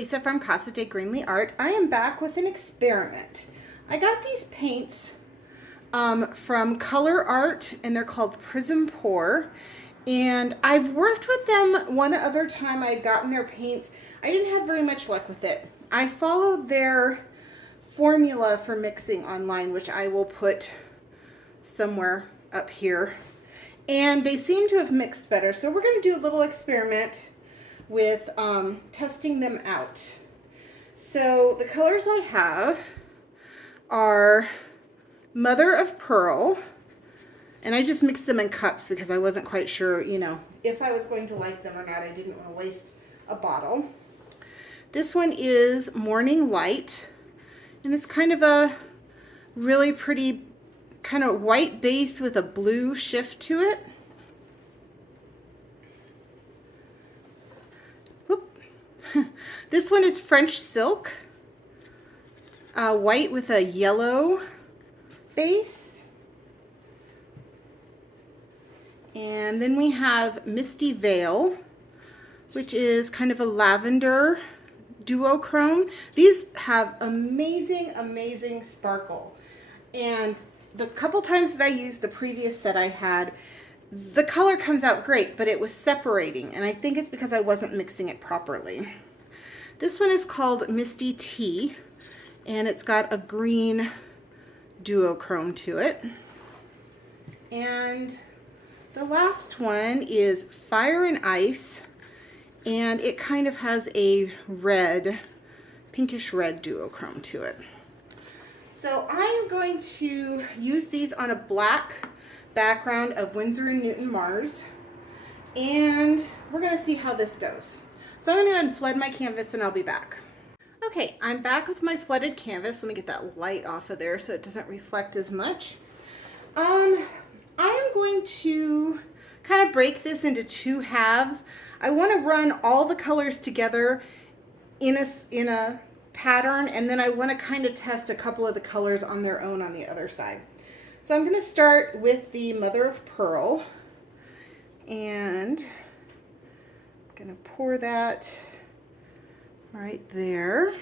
Lisa from Casa de Greenly Art. I am back with an experiment. I got these paints from ColourArte, and they're called Prizm Pour. And I've worked with them one other time. I had gotten their paints. I didn't have very much luck with it. I followed their formula for mixing online, which I will put somewhere up here. And they seem to have mixed better. So we're going to do a little experiment with testing them out. So the colors I have are Mother of Pearl, and I just mixed them in cups because I wasn't quite sure, you know, if I was going to like them or not. I didn't want to waste a bottle. This one is Morning Light, and it's kind of a really pretty kind of white base with a blue shift to it. This one is French Silk, white with a yellow base. And then we have Misty Veil, which is kind of a lavender duochrome. These have amazing, amazing sparkle. And the couple times that I used the previous set I had, the color comes out great, but it was separating, and I think it's because I wasn't mixing it properly. This one is called Misty Tea, and it's got a green duochrome to it. And the last one is Fire and Ice, and it kind of has a red, pinkish red duochrome to it. So I am going to use these on a black background of Winsor & Newton Mars, and we're going to see how this goes. So I'm going to go ahead and flood my canvas, and I'll be back. Okay, I'm back with my flooded canvas. Let me get that light off of there so it doesn't reflect as much. I am going to kind of break this into two halves. I want to run all the colors together in a pattern, and then I want to kind of test a couple of the colors on their own on the other side. So I'm going to start with the Mother of Pearl, and I'm going to pour that right there.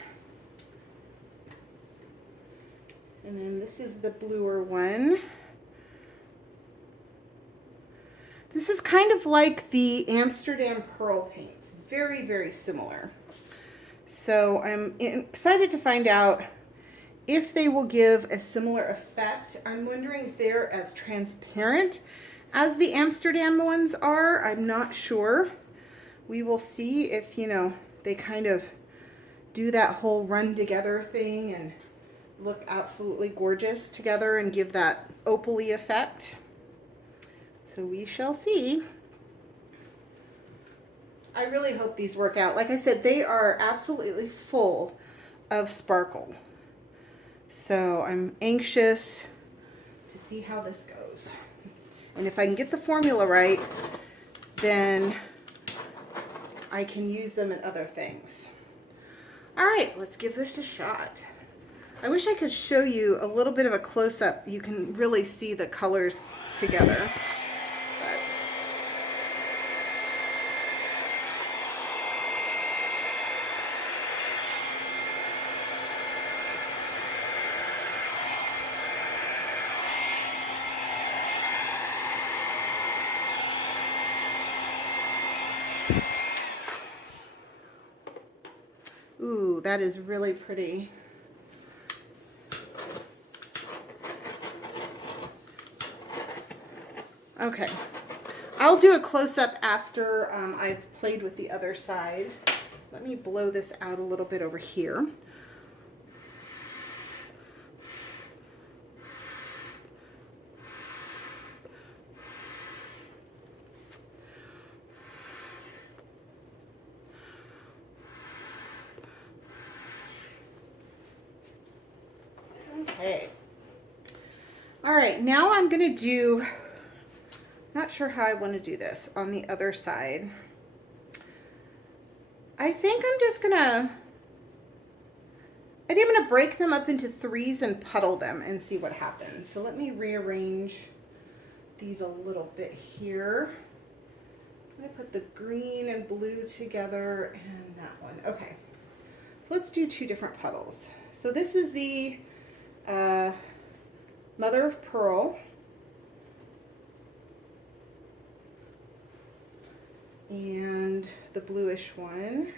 And then this is the bluer one. This is kind of like the Amsterdam Pearl paints. Very, very similar. So I'm excited to find out if they will give a similar effect. I'm wondering if they're as transparent as the Amsterdam ones are. I'm not sure. We will see if, you know, they kind of do that whole run together thing and look absolutely gorgeous together and give that opal-y effect. So we shall see. I really hope these work out. Like I said, they are absolutely full of sparkle. So I'm anxious to see how this goes. And if I can get the formula right, then I can use them in other things. All right, let's give this a shot. I wish I could show you a little bit of a close-up. You can really see the colors together. Ooh, that is really pretty. Okay, I'll do a close-up after I've played with the other side. Let me blow this out a little bit over here. Okay. All right, now I'm going to do, not sure how I want to do this on the other side. I think I'm going to break them up into threes and puddle them and see what happens. So let me rearrange these a little bit here. I'm going to put the green and blue together and that one. Okay. So let's do two different puddles. So this is the Mother of Pearl. And the bluish one.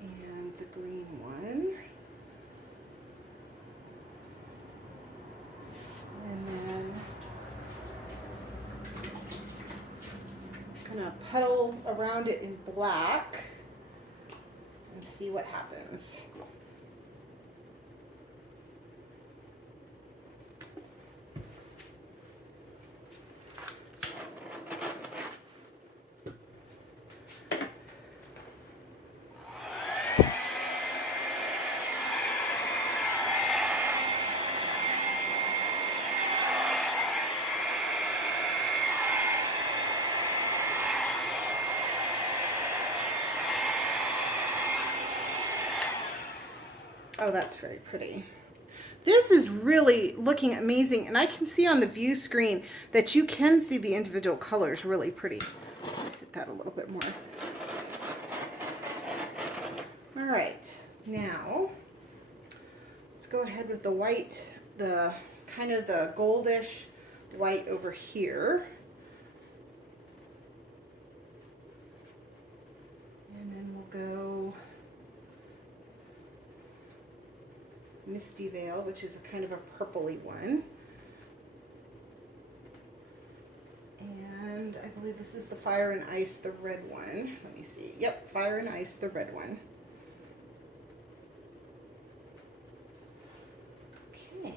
And the green one. And then I'm gonna puddle around it in black and see what happens. Oh, that's very pretty. This is really looking amazing, and I can see on the view screen that you can see the individual colors really pretty. Hit that a little bit more. All right, now let's go ahead with the white, the kind of the goldish white over here. And then we'll go Misty Veil, which is a kind of a purpley one. And I believe this is the Fire and Ice, the red one. Let me see. Yep, Fire and Ice, the red one. Okay.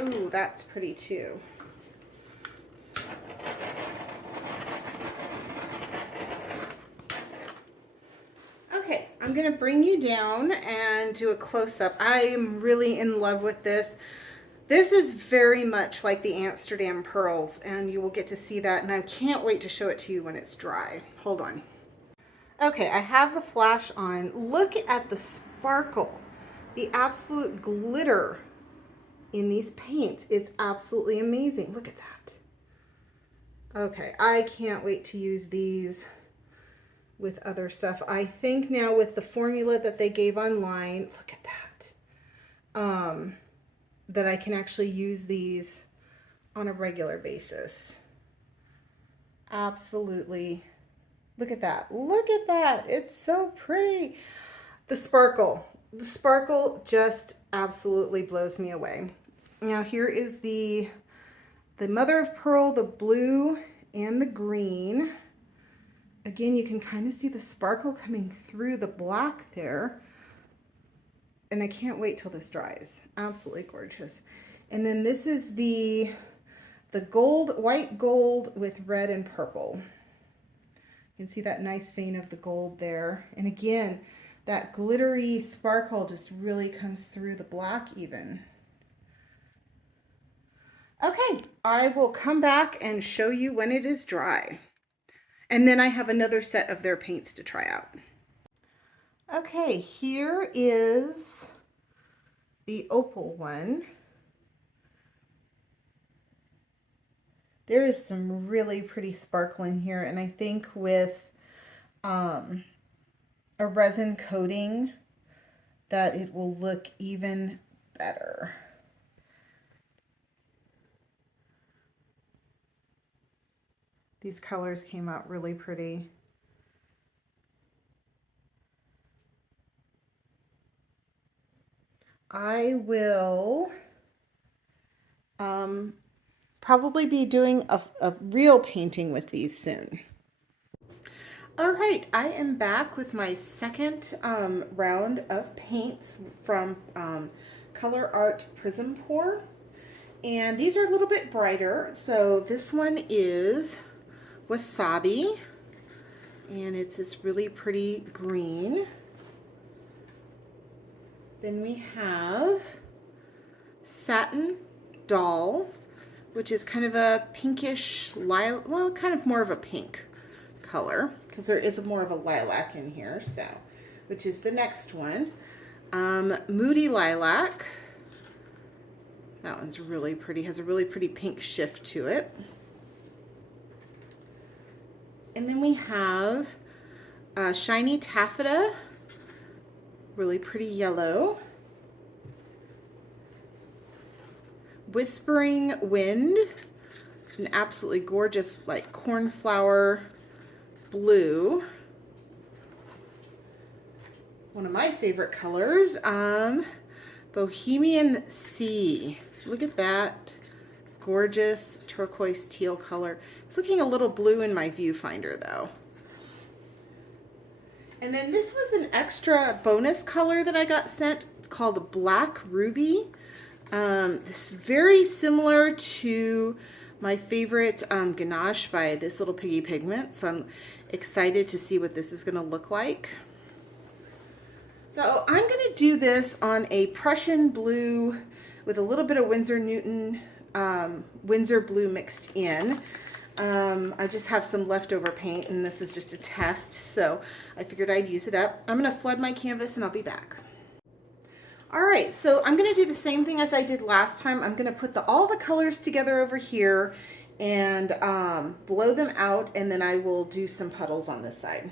Ooh, that's pretty too. Okay, I'm gonna bring you down and do a close-up. I am really in love with this. This is very much like the Amsterdam Pearls, and you will get to see that, and I can't wait to show it to you when it's dry. Hold on. Okay, I have the flash on. Look at the sparkle, the absolute glitter in these paints. It's absolutely amazing. Look at that. Okay, I can't wait to use these with other stuff. I think now with the formula that they gave online, look at that, that I can actually use these on a regular basis. Absolutely. Look at that. Look at that. It's so pretty. The sparkle just absolutely blows me away. Now here is the Mother of Pearl, the blue and the green. Again, you can kind of see the sparkle coming through the black there. And I can't wait till this dries. Absolutely gorgeous. And then this is the gold, white gold with red and purple. You can see that nice vein of the gold there. And again, that glittery sparkle just really comes through the black even. Okay, I will come back and show you when it is dry. And then I have another set of their paints to try out. Okay, here is the opal one. There is some really pretty sparkle in here, and I think with a resin coating that it will look even better. These colors came out really pretty. I will probably be doing a real painting with these soon. All right, I am back with my second round of paints from ColourArte Prizm Pour. And these are a little bit brighter. So this one is Wasabi. And it's this really pretty green. Then we have Satin Doll, which is kind of a pinkish lilac, well, kind of more of a pink color, because there is more of a lilac in here, so, which is the next one. Moody Lilac. That one's really pretty, has a really pretty pink shift to it. And then we have Shiny Taffeta, really pretty yellow. Whispering Wind, an absolutely gorgeous like cornflower blue. One of my favorite colors, Bohemian Sea. Look at that gorgeous turquoise teal color. It's looking a little blue in my viewfinder though. And then this was an extra bonus color that I got sent. It's called Black Ruby. It's very similar to my favorite ganache by This Little Piggy Pigment. So I'm excited to see what this is going to look like. So I'm going to do this on a Prussian blue with a little bit of Winsor Newton Winsor blue mixed in. I just have some leftover paint and this is just a test, so I figured I'd use it up. I'm going to flood my canvas and I'll be back. Alright, so I'm going to do the same thing as I did last time. I'm going to put all the colors together over here and blow them out, and then I will do some puddles on this side.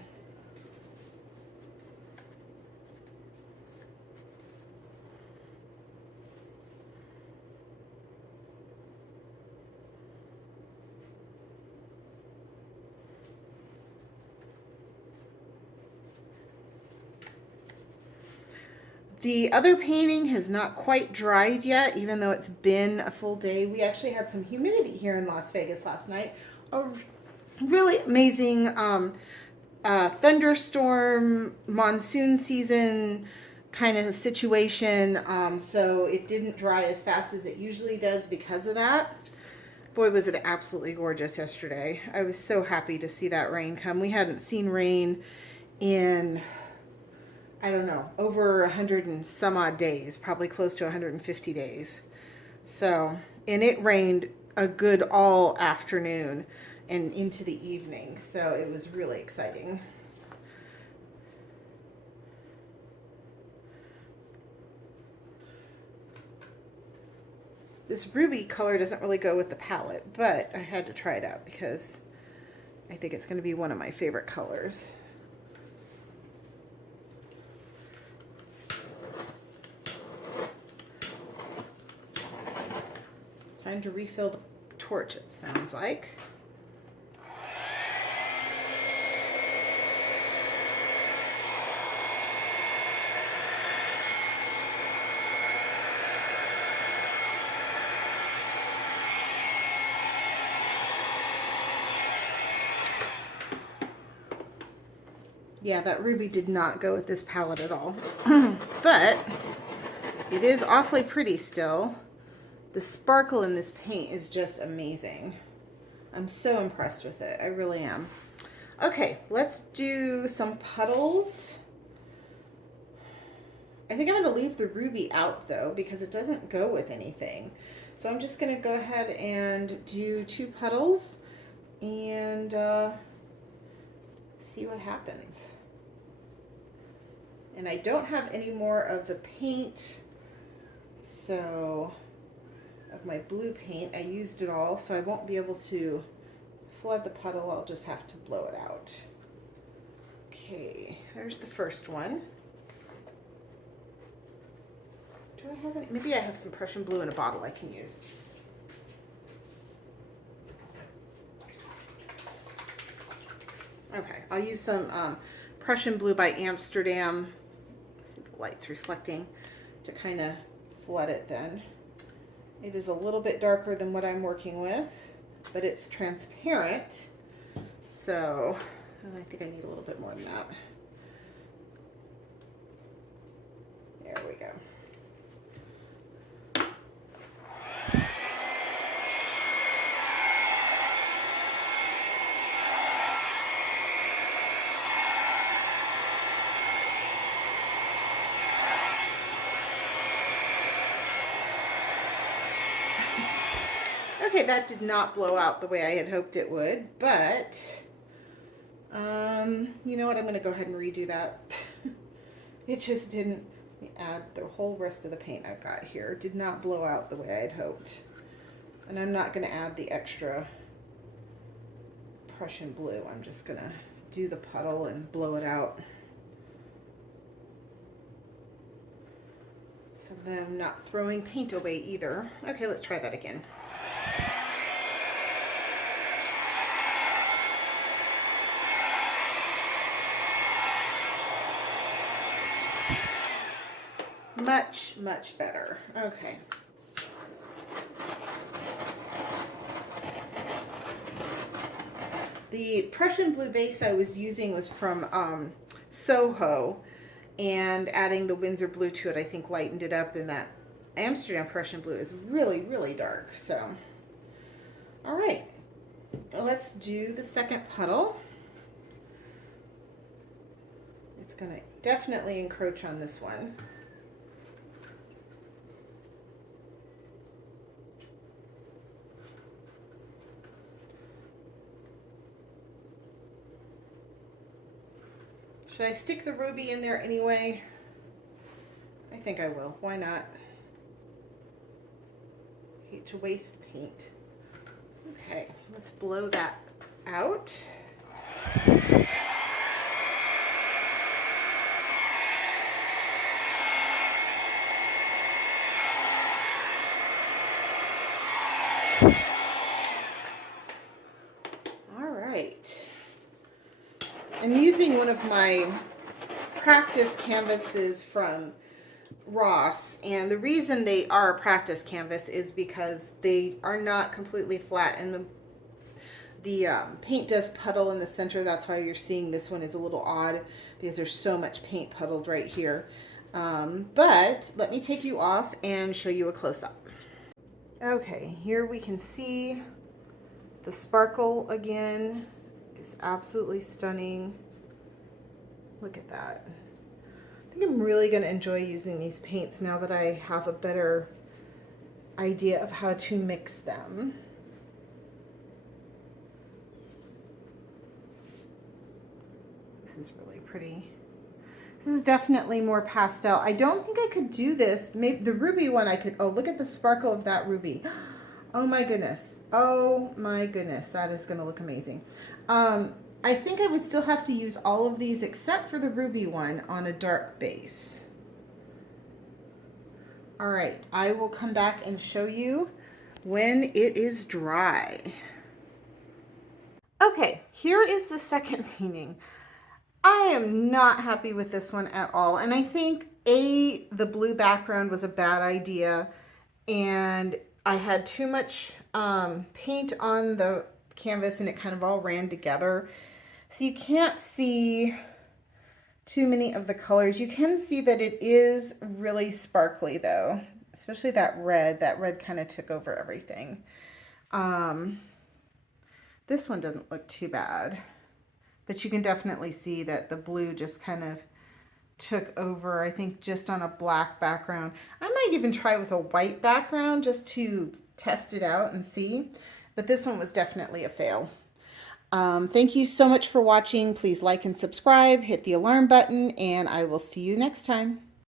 The other painting has not quite dried yet, even though it's been a full day. We actually had some humidity here in Las Vegas last night. A really amazing thunderstorm, monsoon season kind of situation. So it didn't dry as fast as it usually does because of that. Boy, was it absolutely gorgeous yesterday. I was so happy to see that rain come. We hadn't seen rain in, I don't know, over 100 and some odd days, probably close to 150 days. So, and it rained a good all afternoon and into the evening. So it was really exciting. This ruby color doesn't really go with the palette, but I had to try it out because I think it's going to be one of my favorite colors. Time to refill the torch, it sounds like. Yeah, that ruby did not go with this palette at all. But it is awfully pretty still. The sparkle in this paint is just amazing. I'm so impressed with it. I really am. Okay, let's do some puddles. I think I'm going to leave the ruby out though because it doesn't go with anything. So I'm just going to go ahead and do 2 puddles and see what happens. And I don't have any more of the paint, so of my blue paint. I used it all, so I won't be able to flood the puddle. I'll just have to blow it out. Okay, there's the first one. Do I have any? Maybe I have some Prussian blue in a bottle I can use. Okay, I'll use some Prussian blue by Amsterdam. See the light's reflecting to kind of flood it then. It is a little bit darker than what I'm working with, but it's transparent. So I think I need a little bit more than that. There we go. Okay, that did not blow out the way I had hoped it would, but you know what? I'm going to go ahead and redo that. It just didn't. Let me add the whole rest of the paint I've got here. Did not blow out the way I had hoped. And I'm not going to add the extra Prussian blue. I'm just going to do the puddle and blow it out. So then I'm not throwing paint away either. Okay, let's try that again. Much, much better. Okay. The Prussian blue base I was using was from Soho, and adding the Windsor blue to it I think lightened it up, and that Amsterdam Prussian blue is really, really dark. So, all right, let's do the second puddle. It's going to definitely encroach on this one. Should I stick the ruby in there anyway? I think I will. Why not? Hate to waste paint. Okay, let's blow that out. All right. I'm using one of my practice canvases from Ross, and the reason they are a practice canvas is because they are not completely flat, and the paint does puddle in the center. That's why you're seeing this one is a little odd, because there's so much paint puddled right here. But let me take you off and show you a close-up. Okay, here we can see the sparkle again. Is absolutely stunning. Look at that. I think I'm really going to enjoy using these paints now that I have a better idea of how to mix them. This is really pretty. This is definitely more pastel. I don't think I could do this. Maybe the ruby one I could. Oh, look at the sparkle of that ruby. Oh my goodness. Oh my goodness. That is going to look amazing. I think I would still have to use all of these except for the ruby one on a dark base. All right. I will come back and show you when it is dry. Okay. Here is the second painting. I am not happy with this one at all. And I think the blue background was a bad idea, and I had too much paint on the canvas and it kind of all ran together. So you can't see too many of the colors. You can see that it is really sparkly though, especially that red. That red kind of took over everything. This one doesn't look too bad, but you can definitely see that the blue just kind of took over, I think, just on a black background. I might even try with a white background just to test it out and see, but this one was definitely a fail. Thank you so much for watching. Please like and subscribe, hit the alarm button, and I will see you next time.